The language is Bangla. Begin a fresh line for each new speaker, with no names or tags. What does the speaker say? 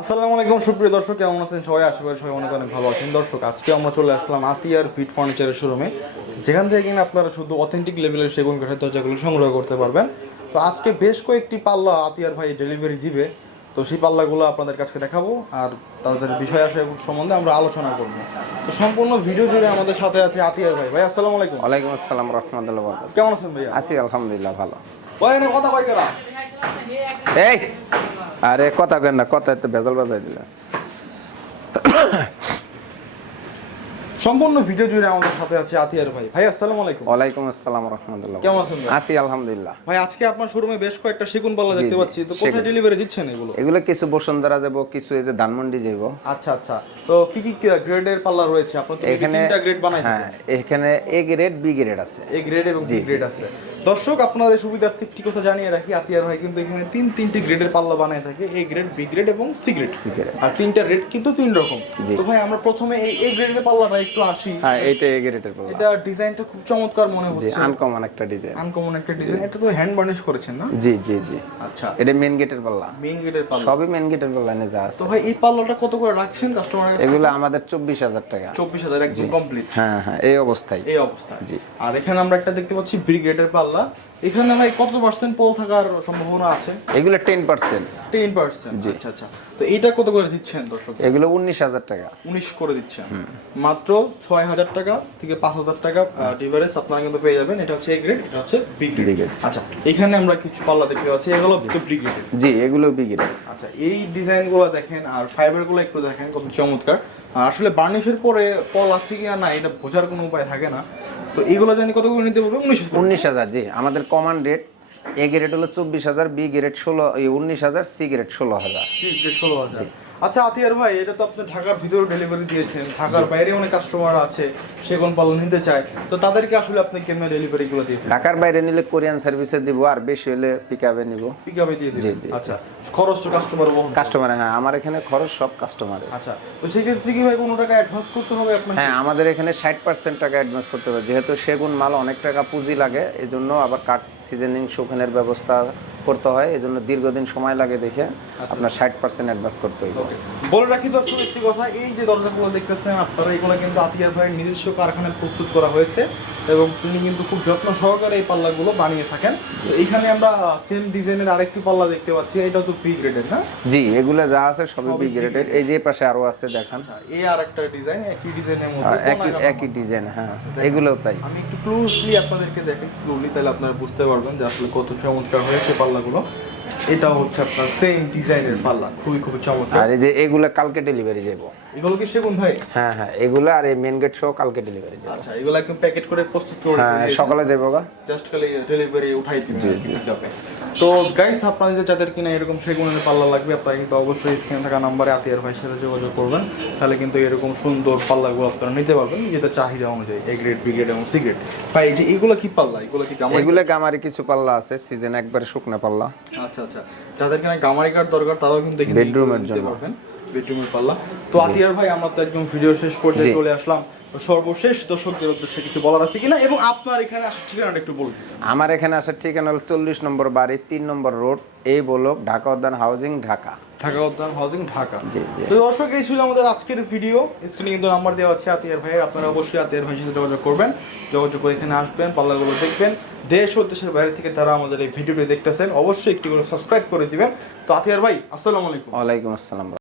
আসসালামু আলাইকুম সুপ্রিয় দর্শক কেমন আছেন সবাই? আশা করি সবাই অনেক অনেক ভালো আছেন। দর্শক আজকে আমরা চলে আসলাম আতিয়ার ফিট ফার্নিচারের শোরুমে। যেখান থেকে কিনা আপনারা শুধু অথেন্টিক লেভেলের সেগুন কাঠের দরজাগুলো সংগ্রহ করতে পারবেন। তো আজকে বেশ কয়েকটি পাল্লা আতিয়ার ভাই ডেলিভারি দিবে। তো সেই পাল্লাগুলো আপনাদের কাছে দেখাবো আর তাদের বিষয় আশয় সম্বন্ধে আমরা আলোচনা করব। তো সম্পূর্ণ ভিডিও জুড়ে আমাদের সাথে আছে আতিয়ার ভাই। ভাই আসসালামু আলাইকুম।
ওয়ালাইকুম আসসালাম রহমতুল্লাহ
কেমন আছেন ভাইয়া?
আছি আলহামদুলিল্লাহ ভালো।
এনে কথা কয় কেরা?
এই! আরে কথা কেন না কথা ভেজাল বাজাই দিলে
সম্পূর্ণ ভিডিও জুড়ে আমাদের সাথে আছে আতিয়ার ভাই। ভাই আসসালামু আলাইকুম।
ওয়ালাইকুম আসসালাম রহমতুল্লাহ।
কেমন আছেন ভাই?
আছি আলহামদুলিল্লাহ।
ভাই আজকে আপনার শোরুমে বেশ কয়েকটা সেগুন পাল্লা দেখতে পাচ্ছি। তো কোথায় ডেলিভারি দিচ্ছেন এগুলো?
এগুলো কিছু বসুন্ধরা যাব কিছু এই যে ধানমন্ডি যাব।
আচ্ছা আচ্ছা। তো কি কি গ্রেডের পাল্লা রয়েছে? আপনার তো
এখানে
তিনটা গ্রেড বানাই
হ্যাঁ এখানে এ গ্রেড বি গ্রেড আছে।
এ গ্রেড এবং বি গ্রেড আছে। দর্শক আপনাদের সুবিধার্থে একটি কথা জানিয়ে রাখি আতিয়ার ভাই কিন্তু এখানে তিন তিনটি গ্রেডের পাল্লা বানায় থাকে। এ গ্রেড বি গ্রেড এবং সি গ্রেড আর তিনটা রেড কিন্তু তিন রকম। তো ভাই আমরা প্রথমে এই এ গ্রেডের পাল্লাটা একটু আসি।
হ্যাঁ এইটা এ গ্রেডের
এটা ডিজাইনটা খুব চমৎকার মনে
জি
হচ্ছে।
আনকমন একটা ডিজাইন
আনকমন একটা ডিজাইন এটা তো হ্যান্ড বার্নিশ করেছেন না?
জি জি জি।
আচ্ছা।
এটা মেন গেটের পাল্লা।
মেইন গেটের পাল্লা।
সবই মেন গেটের পাল্লা নিয়ে যা আছে।
তো ভাই এই পাল্লাটা কত করে রাখছেন কাস্টমার কাছে?
এগুলো আমাদের চব্বিশ হাজার টাকা।
চব্বিশ হাজার একদম কমপ্লিট
হ্যাঁ হ্যাঁ এই অবস্থায়।
এই অবস্থা
জি।
আর এখানে আমরা একটা দেখতে পাচ্ছি ব্রিগেডের পাল্লা। এখানে ভাই কত পার্সেন্ট পল থাকার সম্ভাবনা আছে?
এগুলো টেন পার্সেন্ট
টেন পার্সেন্ট আচ্ছা আচ্ছা। তো এইটা কত করে দিচ্ছেন দর্শক?
এগুলো উনিশ হাজার টাকা।
উনিশ করে দিচ্ছেন। মাত্র ছয় হাজার টাকা থেকে পাঁচ হাজার টাকা ডিভারেজ আপনারা কিন্তু পেয়ে যাবেন। এটা হচ্ছে এ গ্রেড এটা হচ্ছে বি গ্রেড আচ্ছা এখানে আমরা কিছু পাল্লা দেখতে পাচ্ছি। এগুলো তো ব্রিগেডের
জি এগুলো বি গ্রেড
আচ্ছা এই ডিজাইনগুলো দেখেন আর ফাইবারগুলো একটু দেখেন কত চমৎকার। আর আসলে বার্নিশের পরে পল আছে কি না এটা বোঝার কোনো উপায় থাকে না। তো এইগুলো জানি কত করে নিতে পারব উনিশ
উনিশ হাজার জি। আমাদের কমান রেট এ গ্রেড হলো চব্বিশ হাজার বি গ্রেড ষোলো উনিশ হাজার সি গ্রেড ষোলো হাজার।
সি গ্রেড ষোলো হাজার। আচ্ছা আতিয়ার ভাই এটা তো আপনি ঢাকার ভিতরে ডেলিভারি দিয়েছেন। ঢাকার বাইরে অনেক কাস্টমার আছে সেগুন পালন নিতে চায়। তো তাদেরকে আসলে আপনি কেমন ডেলিভারি গুলো দিয়ে
ঢাকার বাইরে নিলে কোরিয়ান সার্ভিসে দিব আর বেশি হলে পিক আপে নিব।
পিক আপে দিয়ে দিবেন। আচ্ছা খরচ তো কাস্টমার বহন
কাস্টমার হ্যাঁ আমার এখানে খরচ সব কাস্টমারের
আচ্ছা তো সেই ক্ষেত্রে কি ভাই কোনো টাকা অ্যাডভান্স করতে হবে আপনার
হ্যাঁ আমাদের এখানে ষাট পার্সেন্ট টাকা অ্যাডভান্স করতে হবে। যেহেতু সেগুন মাল অনেক টাকা পুঁজি লাগে এই জন্য আবার কাঠ সিজনিং শুকানোর ব্যবস্থা করতে হয় এই জন্য দীর্ঘদিন সময় লাগে দেখে আপনার ষাট পার্সেন্ট অ্যাডভান্স করতে হবে
বলে রাখি দর্শক একটি কথা এই যে দরজাগুলো দেখতেছেন আপনারা এগুলো কিন্তু আতিয়ার ভাইয়ের নিজস্ব কারখানায় প্রস্তুত করা হয়েছে এবং তিনি কিন্তু খুব যত্ন সহকারে এই পাল্লাগুলো বানিয়ে থাকেন। তো এইখানে আমরা সেম ডিজাইনের আরেকটি পাল্লা দেখতে পাচ্ছি এটা তো প্রি গ্রেডের হ্যাঁ
জি এগুলো যা আছে সবই বি গ্রেডের এই যে পাশে আরও আছে দেখান।
আচ্ছা এই আর একটা ডিজাইন একই ডিজাইনের মধ্যে
একই একই ডিজাইন হ্যাঁ এগুলোও তাই।
আমি একটু ক্লোজলি আপনাদেরকে দেখাই স্লোলি তাহলে আপনারা বুঝতে পারবেন যে আসলে কত চমৎকার হয়েছে পাল্লাগুলো। এটাও হচ্ছে আপনার সেম ডিজাইনের পাল্লা। খুবই খুবই চমৎকার।
আর এই যে এগুলা কালকে ডেলিভারি যাব
এগুলো কি সেগুন ভাই?
হ্যাঁ হ্যাঁ এগুলো আর এই মেন গেট সহ কালকে ডেলিভারি যাব
আচ্ছা এগুলো একদম প্যাকেট করে প্রস্তুত করে
হ্যাঁ সকালে যাব গা।
জাস্ট খালি ডেলিভারি উঠাই দিবেন। যাবে তো গাইস আপনাদের যাদের কিনা এরকম সেগুনের পাল্লা লাগবে আপনারা কিন্তু অবশ্যই স্ক্রিনে থাকা নাম্বারে আতিয়ার ভাইয়ের সাথে যোগাযোগ করবেন। তাহলে কিন্তু এরকম সুন্দর পাল্লাগুলো আপনারা নিতে পারবেন যেটা চাহিদা অনুযায়ী এ গ্রেড বি গ্রেড এবং সি গ্রেড ভাই এই যে এগুলো কি পাল্লা? এগুলো কি গামারি?
এগুলো গামারি কিছু পাল্লা আছে সিজন একবারে শুকনা পাল্লা।
আচ্ছা আচ্ছা। যাদের কিনা গামারি কার্ড দরকার তারাও কিন্তু এখানে নিতে
জন্য।
বেডরুমের পাল্লা। তো আতিয়ার ভাই আমরা তো একদম ভিডিও শেষ পর্যায়ে চলে আসলাম। সর্বশেষ দর্শকদের উদ্দেশ্যে কিছু বলার আছে কিনা? এবং আপনার এখানে আসার ঠিকানাটা একটু বলুন।
আমার এখানে আসার ঠিকানা হলো চল্লিশ নম্বর বাড়ি তিন নম্বর রোড এই বলক ঢাকা উদ্যান হাউজিং ঢাকা।
ঢাকা উদ্যান হাউজিং ঢাকা।
জি, জি।
তো দর্শক এই ছিল আমাদের আজকের ভিডিও। স্ক্রিনে কিন্তু নাম্বার দেওয়া আছে আতিয়ার ভাই আপনারা অবশ্যই আতিয়ার ভাইয়ের সাথে যোগাযোগ করবেন। যোগাযোগ করে এখানে আসবেন পাল্লাগুলো দেখবেন। দেশ ও দেশের বাইরে থেকে যারা আমাদের এই ভিডিওটি দেখতেছেন অবশ্যই একটি করে সাবস্ক্রাইব করে দিবেন। তো আতিয়ার ভাই আসসালামু আলাইকুম।
ওয়ালাইকুম আসসালাম।